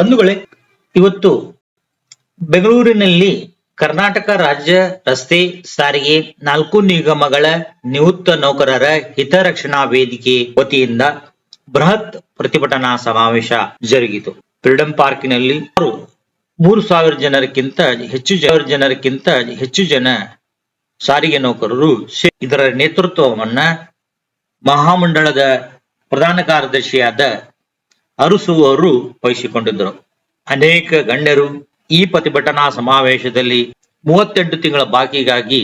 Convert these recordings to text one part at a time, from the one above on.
ಬಂಧುಗಳೇ, ಇವತ್ತು ಬೆಂಗಳೂರಿನಲ್ಲಿ ಕರ್ನಾಟಕ ರಾಜ್ಯ ರಸ್ತೆ ಸಾರಿಗೆ 4 ನಿಗಮಗಳ ನಿವೃತ್ತ ನೌಕರರ ಹಿತರಕ್ಷಣಾ ವೇದಿಕೆ ವತಿಯಿಂದ ಬೃಹತ್ ಪ್ರತಿಭಟನಾ ಸಮಾವೇಶ ಜರುಗಿತು. ಫ್ರೀಡಂ ಪಾರ್ಕಿನಲ್ಲಿ 3,000 ಜನಕ್ಕಿಂತ ಹೆಚ್ಚು ಜನ ಸಾರಿಗೆ ನೌಕರರು ಇದರ ನೇತೃತ್ವವನ್ನ ಮಹಾಮಂಡಳದ ಪ್ರಧಾನ ಕಾರ್ಯದರ್ಶಿಯಾದ ಅರಸು ಅವರು ವಹಿಸಿಕೊಂಡಿದ್ದರು. ಅನೇಕ ಗಣ್ಯರು ಈ ಪ್ರತಿಭಟನಾ ಸಮಾವೇಶದಲ್ಲಿ 38 ತಿಂಗಳ ಬಾಕಿಗಾಗಿ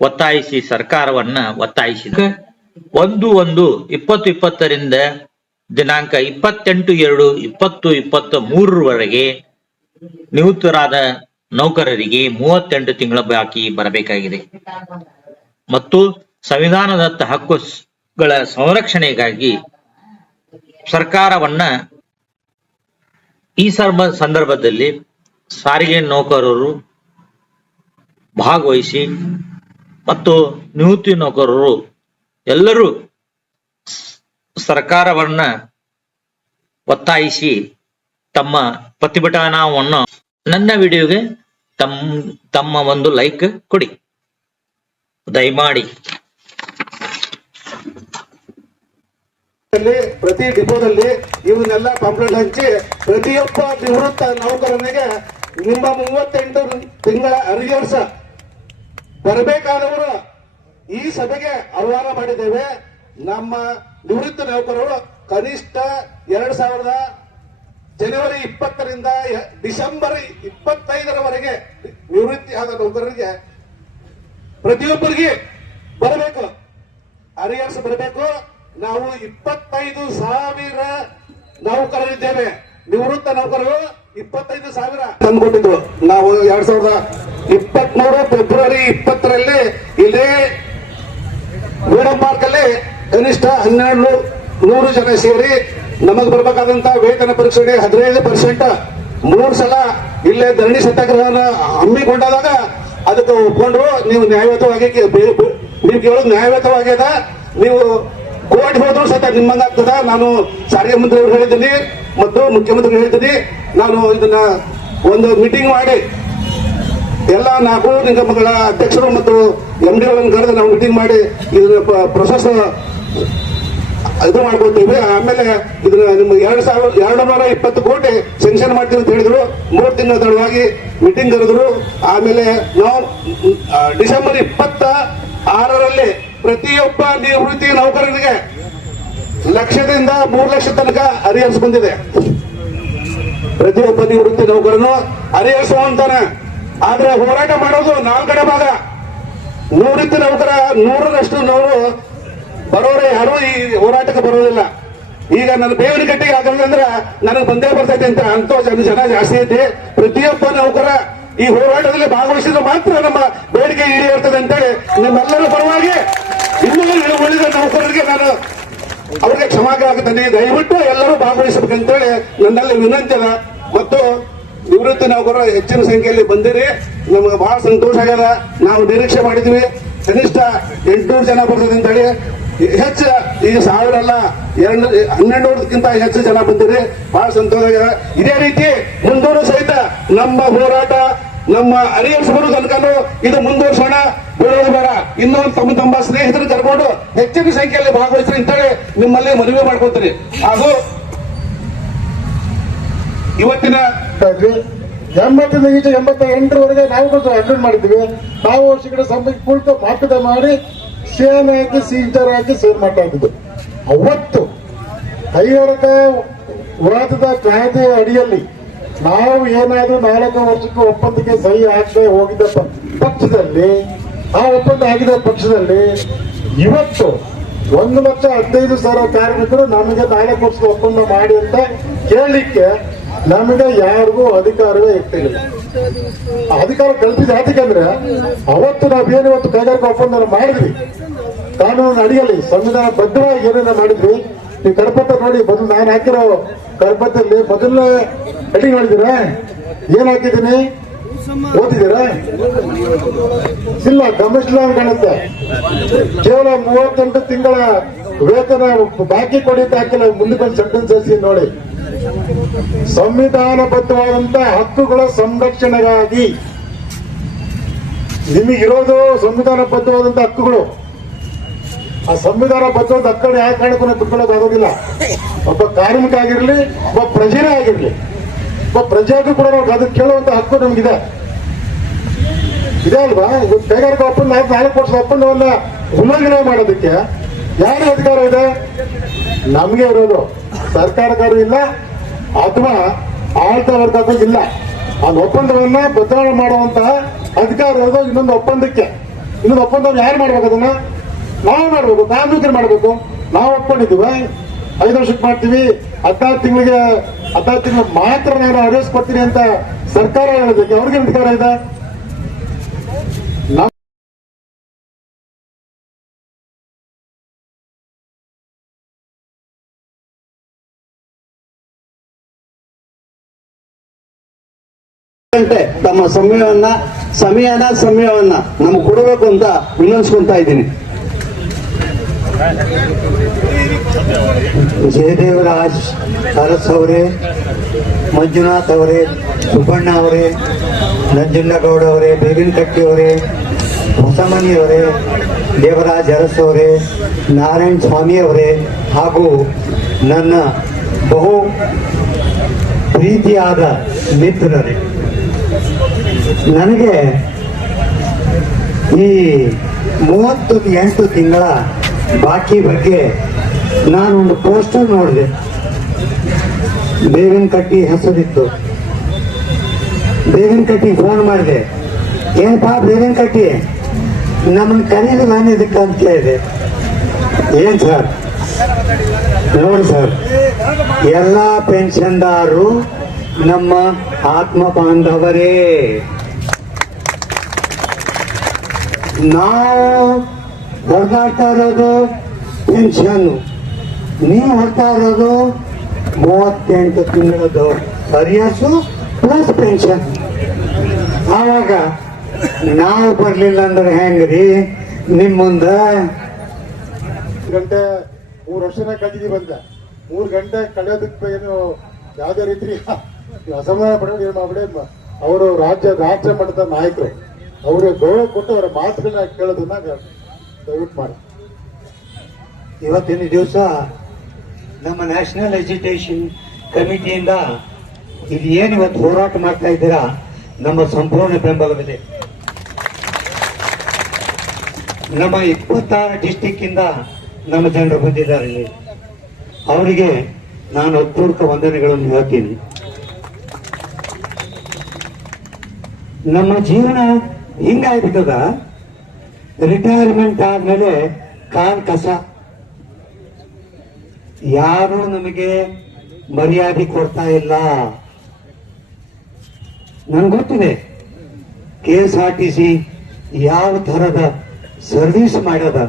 ಒತ್ತಾಯಿಸಿ ಸರ್ಕಾರವನ್ನ ಒತ್ತಾಯಿಸಿದ 1/1/2020 ದಿನಾಂಕ 28/2/2023 ನಿವೃತ್ತರಾದ ನೌಕರರಿಗೆ 38 ತಿಂಗಳ ಬಾಕಿ ಬರಬೇಕಾಗಿದೆ ಮತ್ತು ಸಂವಿಧಾನದತ್ತ ಹಕ್ಕುಗಳ ಸಂರಕ್ಷಣೆಗಾಗಿ ಸರ್ಕಾರವನ್ನ ಈ ಸಂದರ್ಭದಲ್ಲಿ ಸಾರಿಗೆ ನೌಕರರು ಭಾಗವಹಿಸಿ ಮತ್ತು ನಿವೃತ್ತಿ ನೌಕರರು ಎಲ್ಲರೂ ಸರ್ಕಾರವನ್ನ ಒತ್ತಾಯಿಸಿ ತಮ್ಮ ಪ್ರತಿಭಟನಾವನ್ನು ನನ್ನ ವಿಡಿಯೋಗೆ ತಮ್ಮ ಒಂದು ಲೈಕ್ ಕೊಡಿ ದಯಮಾಡಿ. ಪ್ರತಿ ಡಿಪೋದಲ್ಲಿ ಇವನ್ನೆಲ್ಲ ಕಂಪ್ಲೇಂಟ್ ಹಂಚಿ ಪ್ರತಿಯೊಬ್ಬ ನಿವೃತ್ತ ನೌಕರನಿಗೆ ನಿಮ್ಮ 38 ತಿಂಗಳ ಅರಿಯರ್ಸ ಬರಬೇಕಾದವರು ಈ ಸಭೆಗೆ ಆಹ್ವಾನ ಮಾಡಿದ್ದೇವೆ. ನಮ್ಮ ನಿವೃತ್ತ ನೌಕರರು ಕನಿಷ್ಠ 2000 ಜನವರಿ 20ರಿಂದ ಡಿಸೆಂಬರ್ 25ರವರೆಗೆ ನಿವೃತ್ತಿ ಆದ ನೌಕರರಿಗೆ ಪ್ರತಿಯೊಬ್ಬರಿಗೆ ಬರಬೇಕು, ಅರಿಯರ್ಸ್ ಬರಬೇಕು. ನಾವು 25,000 ನೌಕರರಿದ್ದೇವೆ. ನಿವೃತ್ತ ನೌಕರರು 25,000 ತಂದುಕೊಟ್ಟಿದ್ರು. ನಾವು 2023 ಫೆಬ್ರವರಿ 20ರಲ್ಲಿ ಇಲ್ಲೇ ಫ್ರೀಡಂ ಪಾರ್ಕ್ ಅಲ್ಲಿ ಕನಿಷ್ಠ 1,200 ಜನ ಸೇರಿ ನಮಗೆ ಬರಬೇಕಾದಂತ ವೇತನ ಪರಿಷ್ಕರಣೆ 17% 3 ಸಲ ಇಲ್ಲೇ ಧರಣಿ ಸತ್ಯಾಗ್ರಹನ ಹಮ್ಮಿಕೊಂಡಾಗ ಅದಕ್ಕೆ ಒಪ್ಕೊಂಡ್ರು. ನೀವು ನ್ಯಾಯಯುತವಾಗಿ ನೀವು ಕೇಳೋದು ನ್ಯಾಯಯುತವಾಗ್ಯದ, ನೀವು ಕೋರ್ಟ್ ಹೋದ್ರು ಸತ ನಿಮ್ಮಂಗಾಗ್ತದ. ನಾನು ಸಾರಿಗೆ ಮಂತ್ರಿಗಳು ಹೇಳಿದ್ದೀನಿ ಮತ್ತು ಮುಖ್ಯಮಂತ್ರಿಗಳು ಹೇಳಿದ್ದೀನಿ. ನಾನು ಇದನ್ನ ಒಂದು ಮೀಟಿಂಗ್ ಮಾಡಿ ಎಲ್ಲ 4 ನಿಗಮಗಳ ಅಧ್ಯಕ್ಷರು ಮತ್ತು MD ಕರೆದು ನಾವು ಮೀಟಿಂಗ್ ಮಾಡಿ ಇದನ್ನ ಪ್ರೊಸೆಸ್ ಇದು ಮಾಡ್ಕೊಳ್ತೀವಿ. ಆಮೇಲೆ ಇದನ್ನ ನಿಮ್ಗೆ 220 ಕೋಟಿ ಸೆಂಕ್ಷನ್ ಮಾಡ್ತೀವಿ ಅಂತ ಹೇಳಿದ್ರು. 3 ತಿಂಗಳ ತಡವಾಗಿ ಮೀಟಿಂಗ್ ಕರೆದ್ರು. ಆಮೇಲೆ ನಾವು ಡಿಸೆಂಬರ್ 26ರಲ್ಲಿ ಪ್ರತಿಯೊಬ್ಬ ನಿವೃತ್ತಿ ನೌಕರನಿಗೆ 1 ಲಕ್ಷದಿಂದ 3 ಲಕ್ಷ ತನಕ ಅರಿಯರ್ಸ್ ಬಂದಿದೆ. ಪ್ರತಿಯೊಬ್ಬ ನಿವೃತ್ತಿ ನೌಕರನು ಅರಿಯರ್ಸ್ ಅಂತಾನೆ. ಆದ್ರೆ ಹೋರಾಟ ಮಾಡೋದು 4 ಕಡೆ ಭಾಗ. ನಿವೃತ್ತಿ ನೌಕರ 100ರಷ್ಟು ನೋವು ಬರೋರೆ ಯಾರು ಈ ಹೋರಾಟಕ್ಕೆ ಬರೋದಿಲ್ಲ. ಈಗ ನನ್ನ ಬೇವಿನ ಕಟ್ಟಿಗೆ ಆಗಂದ್ರೆ ನನಗೆ ಬಂದೇ ಬರ್ತೈತೆ ಅಂತ ಜನ ಜಾಸ್ತಿ ಐತಿ. ಪ್ರತಿಯೊಬ್ಬ ನೌಕರ ಈ ಹೋರಾಟದಲ್ಲಿ ಭಾಗವಹಿಸಿದ್ರೆ ಮಾತ್ರ ನಮ್ಮ ಬೇಡಿಕೆ ಈಡೇರ್ತದೆ ಅಂತೇಳಿ ನಿಮ್ಮೆಲ್ಲರ ಪರವಾಗಿ ಇನ್ನೂ ಉಳಿದ ನೌಕರರಿಗೆ ನಾನು ಅವ್ರಿಗೆ ಕ್ಷಮಾಗ್ರಹ ಆಗ್ತಾನೆ. ದಯವಿಟ್ಟು ಎಲ್ಲರೂ ಭಾಗವಹಿಸಬೇಕಂತೇಳಿ ನನ್ನಲ್ಲಿ ವಿನಂತಿ ಅದ. ಮತ್ತು ನಿವೃತ್ತಿ ನೌಕರರು ಹೆಚ್ಚಿನ ಸಂಖ್ಯೆಯಲ್ಲಿ ಬಂದಿರಿ, ನಮಗೆ ಬಹಳ ಸಂತೋಷ ಆಗ್ಯದ. ನಾವು ನಿರೀಕ್ಷೆ ಮಾಡಿದ್ವಿ ಕನಿಷ್ಠ 800 ಜನ ಬರ್ತದೆ ಅಂತೇಳಿ. ಹೆಚ್ಚು ಈ 1000 ಅಲ್ಲ 1200ಕ್ಕಿಂತ ಹೆಚ್ಚು ಜನ ಬಂದಿರಿ, ಬಹಳ ಸಂತೋಷ ಆಗ್ಯದ. ಇದೇ ರೀತಿ ಮುಂದೂರು ಸಹಿತ ನಮ್ಮ ಹೋರಾಟ ನಮ್ಮ ಅರಿಯರ್ಸ್ ಬರೋ ತನಕನೂ ಇದು ಮುಂದುವರ್ಸೋಣ, ಬಿಡೋದು ಬೇಡ. ಇನ್ನೂ ತಮ್ಮ ಸ್ನೇಹಿತರು ಕರ್ಕೊಂಡು ಹೆಚ್ಚಿನ ಸಂಖ್ಯೆಯಲ್ಲಿ ಭಾಗವಹಿಸ್ರಿ ಅಂತೇಳಿ ನಿಮ್ಮಲ್ಲಿ ಮನವಿ ಮಾಡ್ಕೊತೀರಿ. ಹಾಗೂ ಇವತ್ತಿನ 80ರಿಂದ 88ರವರೆಗೆ ನಾವು ಅಟೆಂಡ್ ಮಾಡಿದ್ವಿ. ನಾವು ವರ್ಷಗಳ ಸಮಯಕ್ಕೆ ಕುಳಿತು ಮಾತುಕತೆ ಮಾಡಿ ಸೇನ್ ಹಾಕಿ ಸೀಟರ್ ಹಾಕಿ ಸೇರ್ ಮಾಡ್ತಾ ಇದ್ವಿ. ಅವತ್ತು ಕೈಗಾರಿಕಾ ವಿವಾದದ ಕಾಯ್ದೆ ಅಡಿಯಲ್ಲಿ ನಾವು ಏನಾದ್ರೂ 4 ವರ್ಷಕ್ಕೆ ಒಪ್ಪಂದಕ್ಕೆ ಸಹಿ ಹಾಕದೆ ಹೋಗಿದ್ದ ಪಕ್ಷದಲ್ಲಿ, ಆ ಒಪ್ಪಂದ ಆಗಿದ್ದ ಪಕ್ಷದಲ್ಲಿ ಇವತ್ತು 1,15,000 ಕಾರ್ಮಿಕರು ನಮಗೆ 4 ವರ್ಷದ ಒಪ್ಪಂದ ಮಾಡಿ ಅಂತ ಕೇಳಲಿಕ್ಕೆ ನಮಗೆ ಯಾರಿಗೂ ಅಧಿಕಾರವೇ ಇರ್ತಿಲ್ಲ. ಅಧಿಕಾರ ಕಲ್ಪಿಸಿದ ಯಾತಕ್ಕಂದ್ರೆ ಅವತ್ತು ನಾವೇನು ಇವತ್ತು ಕೈಗಾರಿಕಾ ಒಪ್ಪಂದ ಮಾಡಿದ್ವಿ ಕಾನೂನಿನ ಅಡಿಯಲ್ಲಿ ಸಂವಿಧಾನ ಬದ್ಧವಾಗಿ ಏನೇನ ಮಾಡಿದ್ವಿ. ನೀವು ಕರಪತ್ರ ನೋಡಿ, ಮೊದಲು ನಾನು ಹಾಕಿರೋ ಕರಪತ್ರದಲ್ಲಿ ಮೊದಲನೇ ಹೆಡಿಂಗ್ ಮಾಡಿದ್ದೀರಾ? ಏನ್ ಹಾಕಿದ್ದೀನಿ ಓದಿದ್ದೀರಾ? ಇಲ್ಲ, ಕಮಿಷನರ್ ಕಾಣುತ್ತೆ. ಕೇವಲ 38 ತಿಂಗಳ ವೇತನ ಬಾಕಿ ಕೊಡಿ ಅಂತ ಹಾಕಿಲ್ಲ. ಮುಂದೆ ಬಂದು ಸೆಂಟೆನ್ಸ್ ಸೇರಿಸಿ ನೋಡಿ. ಸಂವಿಧಾನಬದ್ಧವಾದಂತ ಹಕ್ಕುಗಳ ಸಂರಕ್ಷಣೆಗಾಗಿ ನಿಮಗಿರೋದು ಸಂವಿಧಾನಬದ್ಧವಾದಂತ ಹಕ್ಕುಗಳು. ಆ ಸಂವಿಧಾನಬದ್ಧವಾದ ಹಕ್ಕುಗಳು ಯಾವ ಕಾರಣಕ್ಕೂ ನಾವು ಬಿಟ್ಕೊಳ್ಳೋಕೆ ಆಗೋದಿಲ್ಲ. ಒಬ್ಬ ಕಾರ್ಮಿಕ ಆಗಿರ್ಲಿ, ಒಬ್ಬ ಪ್ರಜೆನೇ ಆಗಿರ್ಲಿ, ಒಬ್ಬ ಪ್ರಜೆಗೂ ಕೂಡ ನಾವು ಅದಕ್ಕೆ ಕೇಳುವಂತ ಹಕ್ಕು ನಮಗಿದೆ. ಇದೆ ಅಲ್ವಾ? ಕೈಗಾರಿಕಾ ಒಪ್ಪಂದ 4 ವರ್ಷದ ಒಪ್ಪಂದವನ್ನ ಉಲ್ಲಂಘನೆ ಮಾಡೋದಕ್ಕೆ ಯಾರಿಗೆ ಅಧಿಕಾರ ಇದೆ? ನಮಗೆ ಇರೋದು. ಸರ್ಕಾರಕ್ಕೂ ಇಲ್ಲ ಅಥವಾ ಆಡಳಿತ ವರ್ಗಕ್ಕೂ ಇಲ್ಲ. ಆ ಒಪ್ಪಂದವನ್ನ ಬದಲಾವಣೆ ಮಾಡುವಂತಹ ಅಧಿಕಾರ ಇರೋದು ಇನ್ನೊಂದು ಒಪ್ಪಂದಕ್ಕೆ. ಇನ್ನೊಂದು ಒಪ್ಪಂದ ಯಾರು ಮಾಡ್ಬೇಕು? ಅದನ್ನ ನಾವು ಮಾಡ್ಬೇಕು, ಕಾರ್ಮಿಕರು ಮಾಡ್ಬೇಕು. ನಾವು ಒಪ್ಕೊಂಡಿದ್ದೀವಿ 5 ವರ್ಷಕ್ಕೆ ಮಾಡ್ತೀವಿ, 14 ತಿಂಗಳು ಮಾತ್ರ ನಾನು ಅಡ್ರೆಸ್ ಕೊಡ್ತೀನಿ ಅಂತ ಸರ್ಕಾರ ಹೇಳೋದಕ್ಕೆ ಅವ್ರಿಗೆ ಅಧಿಕಾರ ಇದೆ. ತಮ್ಮ ಸಮಯವನ್ನ ನಮ್ಗೆ ಕೊಡಬೇಕು ಅಂತ ವಿನಂತಿಸ್ಕೊಂತಾ ಇದ್ದೀನಿ. ಜಯದೇವರಾಜ್ ಅರಸ್ ಅವರೇ, ಮಂಜುನಾಥ್ ಅವರೇ, ಸುಬ್ಬಣ್ಣ ಅವರೇ, ನಂಜುಂಡಗೌಡ ಅವರೇ, ಬೇವಿನಕಟ್ಟಿ ಅವರೇ, ಹೊಸಮನಿ ಅವರೇ, ದೇವರಾಜ್ ಅರಸ್ ಅವರೇ, ನಾರಾಯಣ ಸ್ವಾಮಿ ಅವರೇ ಹಾಗೂ ನನ್ನ ಬಹು ಪ್ರೀತಿಯಾದ ಮಿತ್ರರೇ, ನನಗೆ ಈ 38 ತಿಂಗಳ ಬಾಕಿ ಬಗ್ಗೆ ನಾನೊಂದು ಪೋಸ್ಟರ್ ನೋಡಿದೆ. ಬೇವಿನಕಟ್ಟಿ ಹೆಸರಿತ್ತು. ಬೇವಿನಕಟ್ಟಿ ಫೋನ್ ಮಾಡಿದೆ, ಏನಪ್ಪಾ ಬೇವಿನಕಟ್ಟಿ ನಮ್ಮನ್ನು ಕರೀಲಿ ನಾನು ಇದಕ್ಕೆ ಅಂತ ಕೇಳಿದೆ. ಏನ್ ಸರ್? ನೋಡಿ ಸರ್, ಎಲ್ಲ ಪೆನ್ಷನ್ದಾರರು ನಮ್ಮ ಆತ್ಮ ಬಾಂಧವರೇ. ನಾವು ಹೊರದಾಡ್ತಾ ಇರೋದು ಪೆನ್ಷನ್, ನೀವು ಹೊರತಾ ಇರೋದು 38 ತಿಂಗಳದ್ದು ಅರಿಯರ್ಸು ಪ್ಲಸ್ ಪೆನ್ಷನ್. ಆವಾಗ ನಾವು ಬರ್ಲಿಲ್ಲ ಅಂದ್ರೆ ಹೆಂಗ್ರಿ ನಿಮ್ ಮುಂದೆ? 3 ಗಂಟೆ 3 ವರ್ಷನೇ ಕಳೆದಿದ್ದೀವಿ ಅಂತ 3 ಗಂಟೆ ಕಳೆಯೋದಕ್ಕೆ ಏನು ಯಾವುದೇ ರೀತಿ ಅಸಮಾಧಾನ ಪಡೋದು ಏನು ಮಾಡ್ಬಿಡಿ. ಅವರು ರಾಷ್ಟ್ರ ಮಟ್ಟದ ನಾಯಕರು, ಅವ್ರಿಗೆ ಗೌರವ ಕೊಟ್ಟು ಅವರ ಮಾತುಗಳನ್ನ ಕೇಳೋದನ್ನ ದಯವಿಟ್ಟು ಮಾಡಿ. ಇವತ್ತಿನ ದಿವಸ ನಮ್ಮ ನ್ಯಾಷನಲ್ ಎಜುಕೇಶನ್ ಕಮಿಟಿಯಿಂದ ಇದು ಏನು ಇವತ್ತು ಹೋರಾಟ ಮಾಡ್ತಾ ಇದ್ದೀರಾ, ನಮ್ಮ ಸಂಪೂರ್ಣ ಬೆಂಬಲವಿದೆ. ನಮ್ಮ 26 ಡಿಸ್ಟಿಕ್ ಇಂದ ನಮ್ಮ ಜನರು ಬಂದಿದ್ದಾರೆ ಇಲ್ಲಿ. ಅವರಿಗೆ ನಾನು ಹೃತ್ಪೂರ್ವಕ ವಂದನೆಗಳನ್ನು ಹೇಳ್ತೀನಿ. ನಮ್ಮ ಜೀವನ ಹಿಂಗಾಗ್ಬಿಟ್ಟದ, ರಿಟೈರ್ಮೆಂಟ್ ಆದ್ಮೇಲೆ ಕಾಲ್ ಕಸ. ಯಾರು ನಮಗೆ ಮರ್ಯಾದೆ ಕೊಡ್ತಾ ಇಲ್ಲ. ನನ್ಗೆ ಗೊತ್ತಿದೆ KSRTC ಯಾವ ತರದ ಸರ್ವಿಸ್ ಮಾಡ್ಯದ.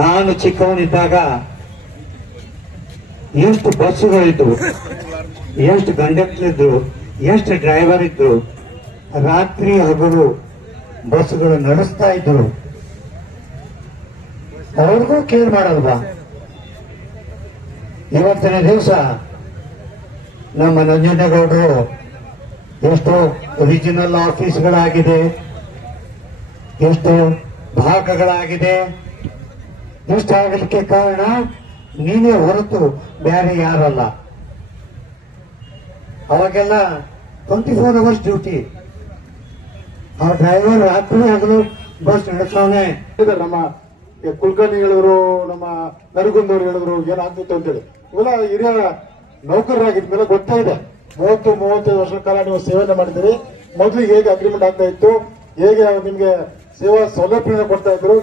ನಾನು ಚಿಕ್ಕವನಿದ್ದಾಗ ಎಷ್ಟು ಬಸ್ಸುಗಳಿದ್ವು, ಎಷ್ಟು ಕಂಡಕ್ಟರ್ ಇದ್ರು, ಎಷ್ಟು ಡ್ರೈವರ್ ಇದ್ರು, ರಾತ್ರಿ ಹಗಲು ಬಸ್ಸುಗಳು ನಡೆಸ್ತಾ ಇದ್ರು. ಅವ್ರಿಗೂ ಕೇರ್ ಮಾಡಲ್ವಾ? ಇವತ್ತಿನ ದಿವಸ ನಮ್ಮ ನಂಜನಗೌಡರು ಎಷ್ಟು ರೀಜನಲ್ ಆಫೀಸ್ಗಳಾಗಿದೆ, ಎಷ್ಟು ಭಾಗಗಳಾಗಿದೆ. ಇಷ್ಟಾಗಲಿಕ್ಕೆ ಕಾರಣ ನೀನೇ ಹೊರತು ಬೇರೆ ಯಾರಲ್ಲ. ಅವಾಗೆಲ್ಲ 24 ಅವರ್ಸ್ ಡ್ಯೂಟಿ. ಆ ಡ್ರೈವರ್ ರಾತ್ರಿ ಹಗಲು ಬಸ್ ನಡೆಸೋನೆ. ನಮ್ಮ ಕುಲಕರ್ಣಿ ಹೇಳಿದ್ರು, ನಮ್ಮ ನರಗುಂದವ್ರು ಹೇಳಿದ್ರು ಏನಾಗ್ತಿತ್ತು ಅಂತೇಳಿ. ಇವೆಲ್ಲ ಹಿರಿಯ ನೌಕರರಾಗಿದ್ಮೇಲೆ ಗೊತ್ತಾ ಇದೆ. 30-35 ವರ್ಷಗಳ ಕಾಲ ನೀವು ಸೇವೆಯನ್ನು ಮಾಡಿದ್ದೀರಿ. ಮೊದಲು ಹೇಗೆ ಅಗ್ರಿಮೆಂಟ್ ಆಗ್ತಾ ಇತ್ತು, ಹೇಗೆ ನಿಮ್ಗೆ ಸೇವಾ ಸೌಲಭ್ಯಗಳನ್ನ ಕೊಡ್ತಾ ಇದ್ರು,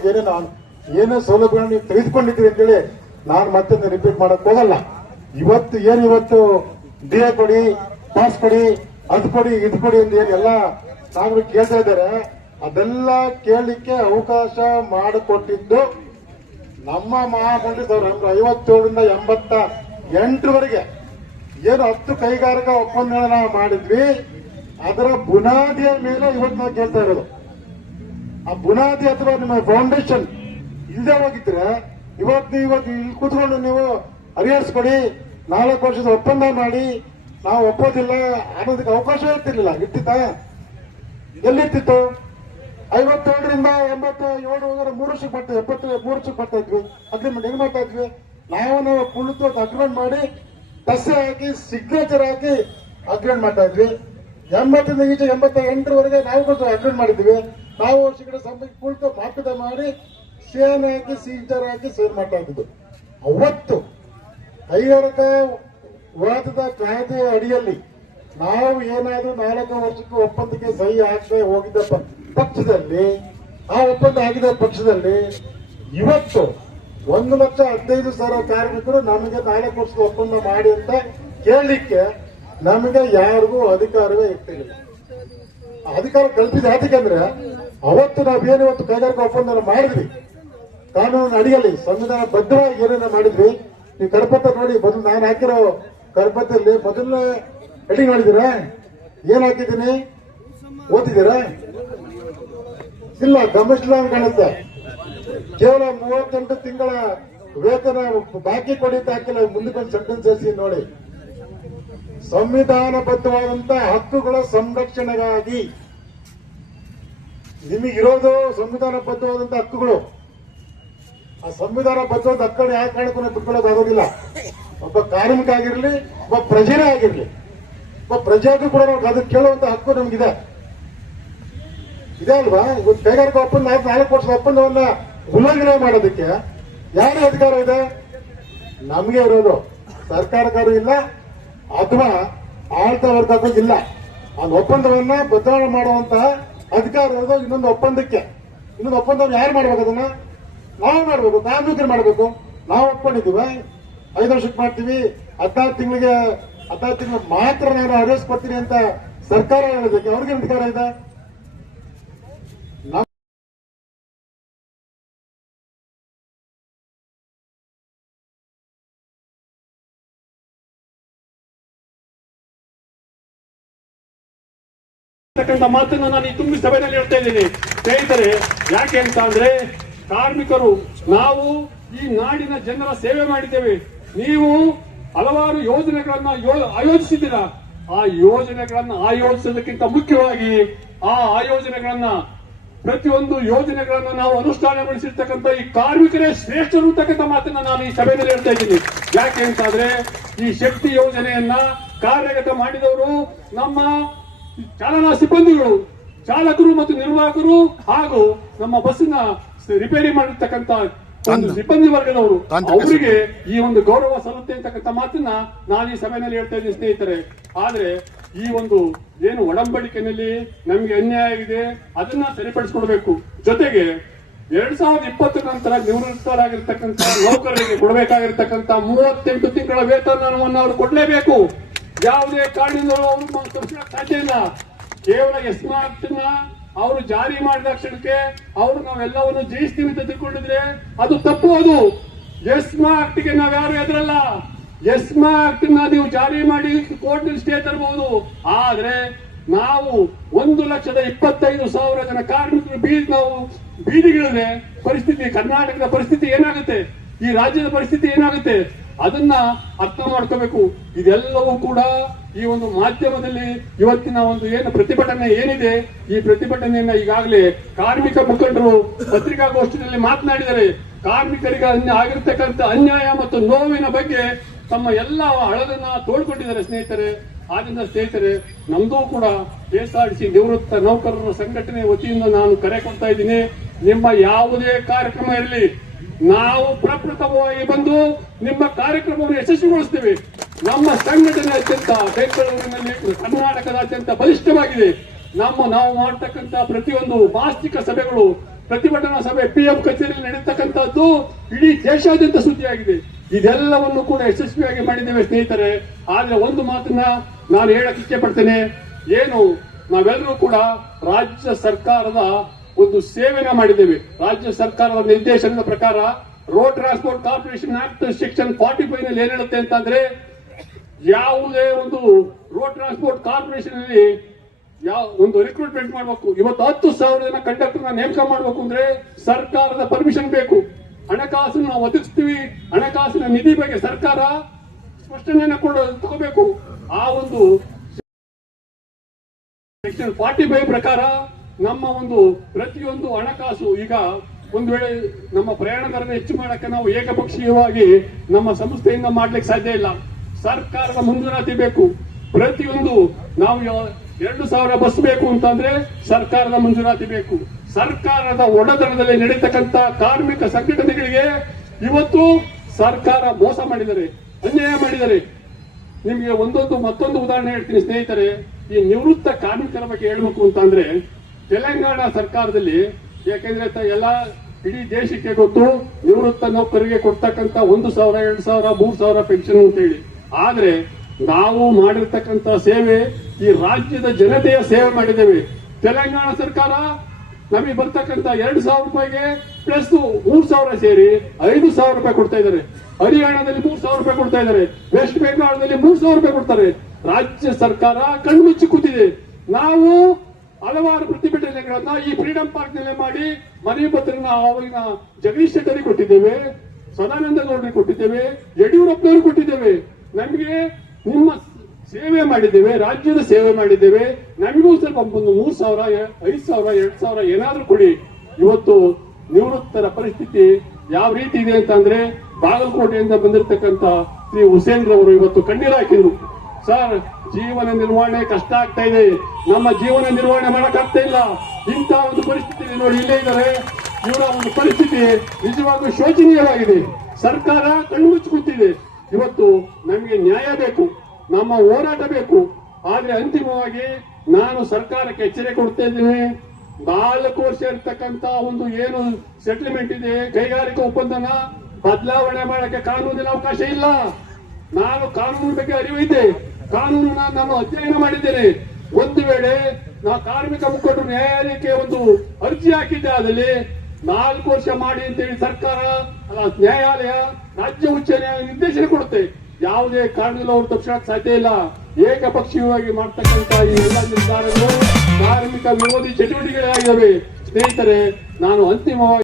ಏನೇ ಸೌಲಭ್ಯಗಳನ್ನ ನೀವು ತೆಗೆದುಕೊಂಡಿದ್ದೀರಿ ಅಂತೇಳಿ ನಾನು ಮತ್ತೆ ರಿಪೀಟ್ ಮಾಡಕ್ ಹೋಗಲ್ಲ. ಇವತ್ತು ಡಿಎ ಕೊಡಿ, ಪಾಸ್ ಕೊಡಿ, ಅದು ಕೊಡಿ, ಇದು ಕೊಡಿ ಅಂತ ಏನೆಲ್ಲ ಸಾಗರು ಕೇಳ್ತಾ ಇದ್ದಾರೆ. ಅದೆಲ್ಲ ಕೇಳಲಿಕ್ಕೆ ಅವಕಾಶ ಮಾಡಿಕೊಟ್ಟಿದ್ದು ನಮ್ಮ ಮಹಾಮಂತ್ರಿ 57ರಿಂದ 88ವರೆಗೆ ಏನು 10 ಕೈಗಾರಿಕಾ ಒಪ್ಪಂದಗಳನ್ನ ನಾವು ಮಾಡಿದ್ವಿ. ಅದರ ಬುನಾದಿಯ ಮೇಲೆ ಇವತ್ತು ನಾವು ಕೇಳ್ತಾ ಇರೋದು. ಆ ಬುನಾದಿ ಅಥವಾ ನಿಮ್ಮ ಫೌಂಡೇಶನ್ ಇಲ್ಲದೆ ಹೋಗಿದ್ರೆ ಇವತ್ತು ಇಲ್ಲಿ ಕೂತ್ಕೊಂಡು ನೀವು ಹರಿಹರಿಸ್ಕೊಡಿ, 4 ವರ್ಷದ ಒಪ್ಪಂದ ಮಾಡಿ ನಾವು ಒಪ್ಪೋದಿಲ್ಲ ಅನ್ನೋದಕ್ಕೆ ಅವಕಾಶ ಇರ್ತಿರ್ಲಿಲ್ಲ. ಇರ್ತಿತ್ತ? ಎಲ್ಲಿರ್ತಿತ್ತು? 57ರಿಂದ 87 3 ವರ್ಷಕ್ಕೆ ಬರ್ತಾ 73 ವರ್ಷಕ್ಕೆ ಬರ್ತಾ ಇದ್ವಿ. ಅಗ್ರಿಮೆಂಟ್ ಹೆಂಗ್ ಮಾಡ್ತಾ ಇದ್ವಿ? ನಾವು ಕುಳಿತು ಅಗ್ರಿಮೆಂಟ್ ಮಾಡಿ ದಸೆ ಹಾಕಿ ಸಿಗ್ನೇಚರ್ ಹಾಕಿ ಅಗ್ರಿಮೆಂಟ್ ಮಾಡ್ತಾ ಇದ್ವಿ. 80ರಿಂದ ಈಚೆ 88ರವರೆಗೆ ನಾವು ಅಗ್ರಿಮೆಂಟ್ ಮಾಡಿದ್ವಿ. ನಾವು ವರ್ಷಗಳ ಸಂಬಂಧ ಕುಳಿತು ಮಾತುಕತೆ ಮಾಡಿ ಸೇನೆ ಹಾಕಿ ಸಿಗ್ನೇಚರ್ ಹಾಕಿ ಸೇರ್ ಮಾಡ್ತಾ ಇದ್ದಿದ್ದು. ಅವತ್ತು ಕೈಗಾರಿಕಾ ವಾದದ ಕಾಯ್ದೆ ಅಡಿಯಲ್ಲಿ ನಾವು ಏನಾದ್ರೂ 4 ವರ್ಷಕ್ಕೆ ಒಪ್ಪಂದಕ್ಕೆ ಸಹಿ ಹಾಕದೆ ಹೋಗಿದ್ದ ಪಕ್ಷದಲ್ಲಿ, ಆ ಒಪ್ಪಂದ ಆಗಿದ್ದ ಪಕ್ಷದಲ್ಲಿ ಇವತ್ತು 1,15,000 ಕಾರ್ಮಿಕರು ನಮಗೆ 4 ವರ್ಷದ ಒಪ್ಪಂದ ಮಾಡಿ ಅಂತ ಕೇಳಲಿಕ್ಕೆ ನಮಗೆ ಯಾರಿಗೂ ಅಧಿಕಾರವೇ ಇರ್ತಿರ್ಲಿಲ್ಲ. ಅಧಿಕಾರ ಕಲ್ಪಿಸಿದ ಯಾತಕ್ಕಂದ್ರೆ ಅವತ್ತು ನಾವೇನು ಇವತ್ತು ಕೈಗಾರಿಕಾ ಒಪ್ಪಂದ ಮಾಡಿದ್ವಿ ಕಾನೂನಿನ ಅಡಿಯಲ್ಲಿ ಸಂವಿಧಾನ ಬದ್ಧವಾಗಿ ಏನೇನ ಮಾಡಿದ್ವಿ. ನೀವು ಕರಪತ್ರ ನೋಡಿ, ಮೊದಲು ನಾನು ಹಾಕಿರೋ ಕರಪತ್ರದಲ್ಲಿ ಮೊದಲನೇ ಹೆಡಿಂಗ್ ನೋಡಿದ್ದೀರಾ? ಏನ್ ಹಾಕಿದ್ದೀನಿ ಓದಿದ್ದೀರಾ? ಇಲ್ಲ, ಗಮನಿಸಲ ಕಾಣುತ್ತೆ. ಕೇವಲ 38 ತಿಂಗಳ ವೇತನ ಬಾಕಿ ಕೊಡಿ ಅಂತ ಹಾಕಿಲ್ಲ. ಮುಂದಕ್ಕೆ ಸೆಂಟೆನ್ಸ್ ಸೇರಿಸಿ ನೋಡಿ. ಸಂವಿಧಾನಬದ್ಧವಾದಂತ ಹಕ್ಕುಗಳ ಸಂರಕ್ಷಣೆಗಾಗಿ ನಿಮಗಿರೋದು ಸಂವಿಧಾನಬದ್ಧವಾದಂತ ಹಕ್ಕುಗಳು. ಆ ಸಂವಿಧಾನಬದ್ಧವಾದ ಹಕ್ಕನ್ನು ಯಾವ ಕಾರಣಕ್ಕೂ ಬಿಟ್ಕೊಳ್ಳೋಕೆ ಆಗೋದಿಲ್ಲ. ಒಬ್ಬ ಕಾರ್ಮಿಕ ಆಗಿರ್ಲಿ, ಒಬ್ಬ ಪ್ರಜೆನೇ ಆಗಿರ್ಲಿ, ಒಬ್ಬ ಪ್ರಜೆಗೂ ಕೂಡ ಅದನ್ನು ಕೇಳುವಂತ ಹಕ್ಕು ನಮಗಿದೆ. ಇದೆ ಅಲ್ವಾ? ಇವತ್ತು ಕೈಗಾರಿಕಾ ಒಪ್ಪಂದ 4 ವರ್ಷದ ಒಪ್ಪಂದವನ್ನ ಉಲ್ಲಂಘನೆ ಮಾಡೋದಕ್ಕೆ ಯಾರ ಅಧಿಕಾರ ಇದೆ? ನಮಗೆ ಇರೋದು. ಸರ್ಕಾರಕ್ಕೂ ಇಲ್ಲ ಅಥವಾ ಆಡಳಿತ ವರ್ಗಕ್ಕೂ ಇಲ್ಲ. ಆ ಒಪ್ಪಂದವನ್ನ ಬದಲಾವಣೆ ಮಾಡುವಂತಹ ಅಧಿಕಾರ ಇರೋದು ಇನ್ನೊಂದು ಒಪ್ಪಂದಕ್ಕೆ. ಇನ್ನೊಂದು ಒಪ್ಪಂದವನ್ನು ಯಾರು ಮಾಡ್ಬೇಕು? ಅದನ್ನ ನಾವು ಮಾಡ್ಬೇಕು, ಕಾರ್ಮಿಕರು ಮಾಡ್ಬೇಕು. ನಾವು ಒಪ್ಕೊಂಡಿದ್ದೀವಿ 5 ವರ್ಷಕ್ಕೆ ಮಾಡ್ತೀವಿ, 14 ತಿಂಗಳಿಗೆ ಮಾತ್ರ ನಾನು ಅರೆಸ್ಟ್ ಕೊಡ್ತೀನಿ ಅಂತ ಸರ್ಕಾರ ಹೇಳೋದಕ್ಕೆ ಅವ್ರಿಗೆ ಅಧಿಕಾರ ಇದೆ? ಮಾತನ್ನು ನಾನು ಈ ತುಂಬಿ ಸಭೆಯಲ್ಲಿ ಹೇಳ್ತಾ ಇದ್ದೀನಿ ಸ್ನೇಹಿತರೆ. ಯಾಕೆ ಅಂತ ಅಂದ್ರೆ, ಕಾರ್ಮಿಕರು ನಾವು ಈ ನಾಡಿನ ಜನರ ಸೇವೆ ಮಾಡಿದ್ದೇವೆ. ನೀವು ಹಲವಾರು ಯೋಜನೆಗಳನ್ನ ಆಯೋಜಿಸಿದ್ದೀರಾ. ಆ ಯೋಜನೆಗಳನ್ನ ಆಯೋಜಿಸೋದಕ್ಕಿಂತ ಮುಖ್ಯವಾಗಿ ಆ ಯೋಜನೆಗಳನ್ನ ಪ್ರತಿಯೊಂದು ಯೋಜನೆಗಳನ್ನ ನಾವು ಅನುಷ್ಠಾನಗೊಳಿಸಿರ್ತಕ್ಕಂಥ ಈ ಕಾರ್ಮಿಕರೇ ಶ್ರೇಷ್ಠರು ಅಂತಕ್ಕಂಥ ಮಾತನ್ನ ನಾನು ಈ ಸಭೆಯಲ್ಲಿ ಹೇಳ್ತಾ ಇದ್ದೀನಿ. ಯಾಕೆ ಅಂತಂದ್ರೆ, ಈ ಶಕ್ತಿ ಯೋಜನೆಯನ್ನ ಕಾರ್ಯಗತ ಮಾಡಿದವರು ನಮ್ಮ ಚಾಲನಾ ಸಿಬ್ಬಂದಿಗಳು, ಚಾಲಕರು ಮತ್ತು ನಿರ್ವಾಹಕರು ಹಾಗೂ ನಮ್ಮ ಬಸ್ಸಿನ ರಿಪೇರಿ ಮಾಡಿರ್ತಕ್ಕಂಥ ಸಿಬ್ಬಂದಿ ವರ್ಗದವರು. ಅವರಿಗೆ ಈ ಒಂದು ಗೌರವ ಸಲ್ಲುತ್ತೆ ಅಂತಕ್ಕಂಥ ಮಾತನ್ನ ನಾನು ಈ ಸಭೆಯಲ್ಲಿ ಹೇಳ್ತಾ ಇದ್ದೀನಿ ಸ್ನೇಹಿತರೆ. ಆದ್ರೆ ಈ ಒಂದು ಏನು ಒಡಂಬಡಿಕೆಯಲ್ಲಿ ನಮಗೆ ಅನ್ಯಾಯ ಆಗಿದೆ, ಅದನ್ನ ಸರಿಪಡಿಸಿಕೊಡ್ಬೇಕು. ಜೊತೆಗೆ 2020 ನಂತರ ನಿವೃತ್ತರಾಗಿರ್ತಕ್ಕಂಥ ನೌಕರರಿಗೆ ಕೊಡಬೇಕಾಗಿರ್ತಕ್ಕಂಥ 38 ತಿಂಗಳ ವೇತನವನ್ನು ಅವರು ಕೊಡಲೇಬೇಕು. ಯಾವುದೇ ಕಾರಣದಿಂದಲೂ ಅವರು ತಪ್ಪಿಸಕ್ಕೆ ಸಾಧ್ಯ ಇಲ್ಲ. ಕೇವಲ ಎಸ್ಮಾರ್ಟ್ ನ ಅವರು ಜಾರಿ ಮಾಡಿದ ಕ್ಷಣಕ್ಕೆ ಅವರು ನಾವೆಲ್ಲವನ್ನು ಜಯಿಸ್ತೀವಿ ಅಂತ ತಿಳ್ಕೊಂಡಿದ್ರೆ ಅದು ತಪ್ಪು. ಅದು ಎಸ್ಮಾರ್ಟ್ ಗೆ ನಾವ್ಯಾರು ಎದುರಲ್ಲ. ಎಸ್ಮಾರ್ಟ್ ನ ನೀವು ಜಾರಿ ಮಾಡಿ ಕೋರ್ಟ್ ಸ್ಟೇ ತರಬಹುದು. ಆದ್ರೆ ನಾವು 1,25,000 ಜನ ಕಾರ್ಮಿಕರು ನಾವು ಬೀದಿಗಿಳಿದ್ರೆ ಪರಿಸ್ಥಿತಿ, ಕರ್ನಾಟಕದ ಪರಿಸ್ಥಿತಿ ಏನಾಗುತ್ತೆ, ಈ ರಾಜ್ಯದ ಪರಿಸ್ಥಿತಿ ಏನಾಗುತ್ತೆ, ಅದನ್ನ ಅರ್ಥ ಮಾಡ್ಕೋಬೇಕು. ಇದೆಲ್ಲವೂ ಕೂಡ ಈ ಒಂದು ಮಾಧ್ಯಮದಲ್ಲಿ ಇವತ್ತಿನ ಒಂದು ಏನು ಪ್ರತಿಭಟನೆ ಏನಿದೆ, ಈ ಪ್ರತಿಭಟನೆಯನ್ನ ಈಗಾಗಲೇ ಕಾರ್ಮಿಕ ಮುಖಂಡರು ಪತ್ರಿಕಾಗೋಷ್ಠಿಯಲ್ಲಿ ಮಾತನಾಡಿದರೆ ಕಾರ್ಮಿಕರಿಗೆ ಆಗಿರ್ತಕ್ಕಂಥ ಅನ್ಯಾಯ ಮತ್ತು ನೋವಿನ ಬಗ್ಗೆ ತಮ್ಮ ಎಲ್ಲ ಅಳದನ್ನ ತೋಡ್ಕೊಂಡಿದ್ದಾರೆ ಸ್ನೇಹಿತರೆ. ಆದ್ರಿಂದ ಸ್ನೇಹಿತರೆ, ನಮ್ದು ಕೂಡ ಕೆಎಸ್ಆರ್ಟಿಸಿ ನಿವೃತ್ತ ನೌಕರರ ಸಂಘಟನೆ ವತಿಯಿಂದ ನಾನು ಕರೆ ಕೊಡ್ತಾ ಇದ್ದೀನಿ. ನಿಮ್ಮ ಯಾವುದೇ ಕಾರ್ಯಕ್ರಮ ಇರಲಿ, ನಾವು ಪ್ರಪ್ರಥಮವಾಗಿ ಬಂದು ನಿಮ್ಮ ಕಾರ್ಯಕ್ರಮವನ್ನು ಯಶಸ್ವಿಗೊಳಿಸ್ತೇವೆ. ನಮ್ಮ ಸಂಘಟನೆ ಅತ್ಯಂತ ಬೆಂಗಳೂರಿನಲ್ಲಿ ಕರ್ನಾಟಕದಾದ್ಯಂತ ಬಲಿಷ್ಠವಾಗಿದೆ. ನಾವು ಮಾಡತಕ್ಕಂತ ಪ್ರತಿಯೊಂದು ಮಾಸಿಕ ಸಭೆಗಳು, ಪ್ರತಿಭಟನಾ ಸಭೆ PM ಕಚೇರಿಯಲ್ಲಿ ನಡೆಯತಕ್ಕಂಥದ್ದು ಇಡೀ ದೇಶಾದ್ಯಂತ ಸುದ್ದಿಯಾಗಿದೆ. ಇದೆಲ್ಲವನ್ನು ಕೂಡ ಯಶಸ್ವಿಯಾಗಿ ಮಾಡಿದ್ದೇವೆ ಸ್ನೇಹಿತರೆ. ಆದ್ರೆ ಒಂದು ಮಾತನ್ನ ನಾನು ಹೇಳಕ್ ಇಚ್ಛೆ ಪಡ್ತೇನೆ. ಏನು ನಾವೆಲ್ಲರೂ ಕೂಡ ರಾಜ್ಯ ಸರ್ಕಾರದ ಒಂದು ಸೇವೆನ ಮಾಡಿದ್ದೇವೆ. ರಾಜ್ಯ ಸರ್ಕಾರದ ನಿರ್ದೇಶನದ ಪ್ರಕಾರ road transport corporation act section 45 ನಲ್ಲಿ ಏನ್ ಹೇಳುತ್ತೆ ಅಂತಂದ್ರೆ, ಯಾವುದೇ ಒಂದು ರೋಡ್ ಟ್ರಾನ್ಸ್ಪೋರ್ಟ್ ಕಾರ್ಪೊರೇಷನ್ ಅಲ್ಲಿ ಒಂದು ರಿಕ್ರೂಟ್ಮೆಂಟ್ ಮಾಡಬೇಕು. ಇವತ್ತು 10,000 ಜನ ಕಂಡಕ್ಟರ್ ನೇಮಕ ಮಾಡಬೇಕು ಅಂದ್ರೆ ಸರ್ಕಾರದ ಪರ್ಮಿಷನ್ ಬೇಕು. ಹಣಕಾಸನ್ನು ನಾವು ಒದಗಿಸ್ತೀವಿ. ಹಣಕಾಸಿನ ನಿಧಿ ಬಗ್ಗೆ ಸರ್ಕಾರ ಸ್ಪಷ್ಟನೆಯನ್ನ ತಗೋಬೇಕು. ಆ ಒಂದು ಸೆಕ್ಷನ್ 45 ಪ್ರಕಾರ ನಮ್ಮ ಒಂದು ಪ್ರತಿಯೊಂದು ಹಣಕಾಸು ಈಗ ಒಂದು ವೇಳೆ ನಮ್ಮ ಪ್ರಯಾಣ ದರನ ಹೆಚ್ಚು ಮಾಡಕ್ಕೆ ನಾವು ಏಕಪಕ್ಷೀಯವಾಗಿ ನಮ್ಮ ಸಂಸ್ಥೆಯಿಂದ ಮಾಡ್ಲಿಕ್ಕೆ ಸಾಧ್ಯ ಇಲ್ಲ. ಸರ್ಕಾರದ ಮಂಜೂರಾತಿ ಬೇಕು. ಪ್ರತಿಯೊಂದು ನಾವು 2,000 ಬಸ್ ಬೇಕು ಅಂತಂದ್ರೆ ಸರ್ಕಾರದ ಮಂಜೂರಾತಿ ಬೇಕು. ಸರ್ಕಾರದ ಒಡೆತನದಲ್ಲಿ ನಡೀತಕ್ಕಂತ ಕಾರ್ಮಿಕ ಸಂಘಟನೆಗಳಿಗೆ ಇವತ್ತು ಸರ್ಕಾರ ಮೋಸ ಮಾಡಿದ್ದಾರೆ, ಅನ್ಯಾಯ ಮಾಡಿದ್ದಾರೆ. ನಿಮ್ಗೆ ಮತ್ತೊಂದು ಉದಾಹರಣೆ ಹೇಳ್ತೀನಿ ಸ್ನೇಹಿತರೆ. ಈ ನಿವೃತ್ತ ಕಾರ್ಮಿಕರ ಬಗ್ಗೆ ಹೇಳ್ಬೇಕು ಅಂತಂದ್ರೆ ತೆಲಂಗಾಣ ಸರ್ಕಾರದಲ್ಲಿ, ಯಾಕೆಂದ್ರೆ ಇಡೀ ದೇಶಕ್ಕೆ ಗೊತ್ತು ನಿವೃತ್ತ ನೌಕರರಿಗೆ ಕೊಡ್ತಕ್ಕಂತ 1,000, 2,000, 3,000 ಪೆನ್ಷನ್ ಅಂತ ಹೇಳಿ. ಆದ್ರೆ ನಾವು ಮಾಡಿರ್ತಕ್ಕಂತ ಸೇವೆ ಈ ರಾಜ್ಯದ ಜನತೆಯ ಸೇವೆ ಮಾಡಿದ್ದೇವೆ. ತೆಲಂಗಾಣ ಸರ್ಕಾರ ನಮಗೆ ಬರ್ತಕ್ಕಂತ 2,000 ರೂಪಾಯಿಗೆ ಪ್ಲಸ್ 3,000 ಸೇರಿ 5,000 ರೂಪಾಯಿ ಕೊಡ್ತಾ ಇದ್ದಾರೆ. ಹರಿಯಾಣದಲ್ಲಿ 3,000 ರೂಪಾಯಿ ಕೊಡ್ತಾ ಇದ್ದಾರೆ. ವೆಸ್ಟ್ ಬೆಂಗಾಳದಲ್ಲಿ 3,000 ರೂಪಾಯಿ ಕೊಡ್ತಾರೆ. ರಾಜ್ಯ ಸರ್ಕಾರ ಕಣ್ಮುಚ್ಚಿ ಕೂತಿದೆ. ನಾವು ಹಲವಾರು ಪ್ರತಿಭಟನೆಗಳನ್ನ ಈ ಫ್ರೀಡಂ ಪಾರ್ಕ್ ನಲ್ಲಿ ಮಾಡಿ ಮನವಿ ಪತ್ರನ ಅವಾಗಿನ ಜಗದೀಶ್ ಶೆಟ್ಟರಿಗೆ ಕೊಟ್ಟಿದ್ದೇವೆ, ಸದಾನಂದ ಗೌಡರಿಗೆ ಕೊಟ್ಟಿದ್ದೇವೆ, ಯಡಿಯೂರಪ್ಪನವರು ಕೊಟ್ಟಿದ್ದೇವೆ. ನಮಗೆ ನಿಮ್ಮ ಸೇವೆ ಮಾಡಿದ್ದೇವೆ, ರಾಜ್ಯದ ಸೇವೆ ಮಾಡಿದ್ದೇವೆ, ನಮಗೂ ಸ್ವಲ್ಪ ಒಂದು 3,000, 5,000, 2,000 ಏನಾದ್ರೂ ಕೊಡಿ. ಇವತ್ತು ನಿವೃತ್ತರ ಪರಿಸ್ಥಿತಿ ಯಾವ ರೀತಿ ಇದೆ ಅಂತಂದ್ರೆ ಬಾಗಲಕೋಟೆಯಿಂದ ಬಂದಿರತಕ್ಕಂತ ಶ್ರೀ ಹುಸೇನ್ ರವರು ಇವತ್ತು ಕಣ್ಣೀರು ಹಾಕಿದ್ರು. ಸರ್, ಜೀವನ ನಿರ್ವಹಣೆ ಕಷ್ಟ ಆಗ್ತಾ ಇದೆ, ನಮ್ಮ ಜೀವನ ನಿರ್ವಹಣೆ ಮಾಡಕ್ಕಾಗ್ತಾ ಇಲ್ಲ. ಇಂತಹ ಒಂದು ಪರಿಸ್ಥಿತಿ ನೋಡಿ ಇಲ್ಲೇ ಇದ್ದಾರೆ. ಇವರ ಒಂದು ಪರಿಸ್ಥಿತಿ ನಿಜವಾಗ್ಲೂ ಶೋಚನೀಯವಾಗಿದೆ. ಸರ್ಕಾರ ಕಣ್ಣುಮುಚ್ಚಿ ಕೂತಿದೆ. ಇವತ್ತು ನಮಗೆ ನ್ಯಾಯ ಬೇಕು, ನಮ್ಮ ಹೋರಾಟ ಬೇಕು. ಆದ್ರೆ ಅಂತಿಮವಾಗಿ ನಾನು ಸರ್ಕಾರಕ್ಕೆ ಎಚ್ಚರಿಕೆ ಕೊಡ್ತಾ ಇದ್ದೀನಿ. 4 ವರ್ಷ ಇರ್ತಕ್ಕಂತ ಒಂದು ಏನು ಸೆಟಲ್ಮೆಂಟ್ ಇದೆ, ಕೈಗಾರಿಕಾ ಒಪ್ಪಂದನ ಬದಲಾವಣೆ ಮಾಡಕ್ಕೆ ಕಾನೂನಿನ ಅವಕಾಶ ಇಲ್ಲ. ನಾನು ಕಾನೂನಿನ ಬಗ್ಗೆ ಅರಿವು ಇದೆ, ಕಾನೂನನ್ನ ನಾನು ಅಧ್ಯಯನ ಮಾಡಿದ್ದೇನೆ. ಒಂದು ವೇಳೆ ನಾ ಕಾರ್ಮಿಕ ಮುಖಂಡರು ನ್ಯಾಯಾಲಯಕ್ಕೆ ಒಂದು ಅರ್ಜಿ ಹಾಕಿದ್ದೆ, ಆದಲ್ಲಿ 4 ವರ್ಷ ಮಾಡಿ ಅಂತೇಳಿ ಸರ್ಕಾರ ನ್ಯಾಯಾಲಯ, ರಾಜ್ಯ ಉಚ್ಚ ನ್ಯಾಯಾಲಯ ನಿರ್ದೇಶನ ಕೊಡುತ್ತೆ. ಯಾವುದೇ ಕಾನೂನು ಅವರು ತಪ್ಪಿಸಕ್ಕೆ ಸಾಧ್ಯ ಇಲ್ಲ. ಏಕಪಕ್ಷೀಯವಾಗಿ ಮಾಡ್ತಕ್ಕಂಥ ಈ ಎಲ್ಲ ನಿರ್ಧಾರಗಳು ಕಾರ್ಮಿಕ ವಿರೋಧಿ ಚಟುವಟಿಕೆಗಳಾಗಿದ್ದಾವೆ. ಸ್ನೇಹಿತರೆ, ನಾನು ಅಂತಿಮವಾಗಿ